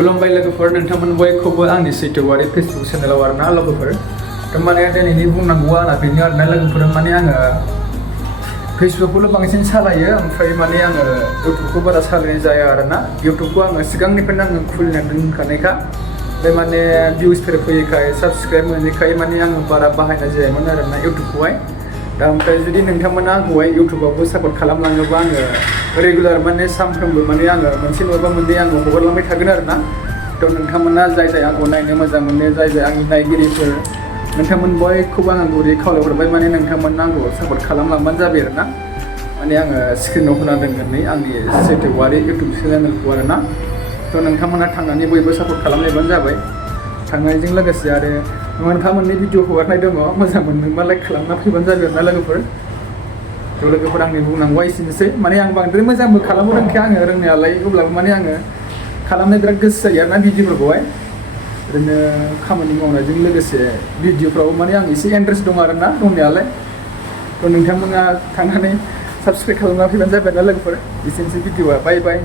खुलुमबाय लोगोफोर नोंथांमोन बयखौबो आंनि सैथोआरि फेसबुक चेनेलाव आरोना लोगोफोर माने दिनैनि बुंनांगौआ आंना बेनो आरोना लोगोफोर माने आङो फेसबुकखौल' बांसिन सालायो ओमफ्राय माने आङो इउटुबखौ बारा सालायनाय जाया आरोना इउटुबखौ आङो सिगांनिफ्रायनो आङो खुलिना दोनखानायखा बे माने भिउसफोर फैयैखाय साबस्क्राइब मोनैखाय माने आङो बारा बाहायनाय जायामोन आरोना इउटुबखौहाय दा ओमफ्राय जुदि नोंथांमोना आंखौहाय इउटुबावबो सापर्ट खालामलाङोबा आङो रेगुलार माने सानफ्रोमबो माने आङो मोनसे नङाबा मोननै आङो हगारलांबाय थागोन आरोना थ' नोंथांमोना जाय आंखौ नायनो मोजां मोनो जाय आंनि नायगिरिफोर नोंथांमोन बयखौबो आङो गुरै खावलायहरबाय माने नोंथांमोना आंखौ सापर्ट खालामलांबानो जाबाय आरोना माने आङो स्क्रिनाव होना दोनगोन नै आंनि सैथोआरि इउटुब चेनेलखौ आरोना थ' नोंथांमोना थांनानै बयबो सापर्ट खालामलायबानो जाबाय थांनायजों लोगोसे आरो मोनफा मोननै भिडिअ हगारनाय दङ मोजां मोनदोंबा लाइक खालामना फैबानो जाबाय आरोना लोगोफोर थ' लोगोफोर आंनि बुंनांगौआ एसेनोसै माने आं बांद्राय मोजांबो खालामनो रोंखाया आङो रोंनायालाय अब्लाबो माने आङो खालामनो बिराद गोसो जायो आरोना भिडिअफोरखौहाय ओरैनो खामानि मावनायजों लोगोसे भिडिअफ्राव माने आं एसे इन्टारेस्ट दं आरोना दंनायालाय थ' नोंथांमोना थांनानै साबस्क्राइब खालामना फैबानो जाबाय आरोना लोगोफोर एसेनोसै भिडिअआ बाय बाय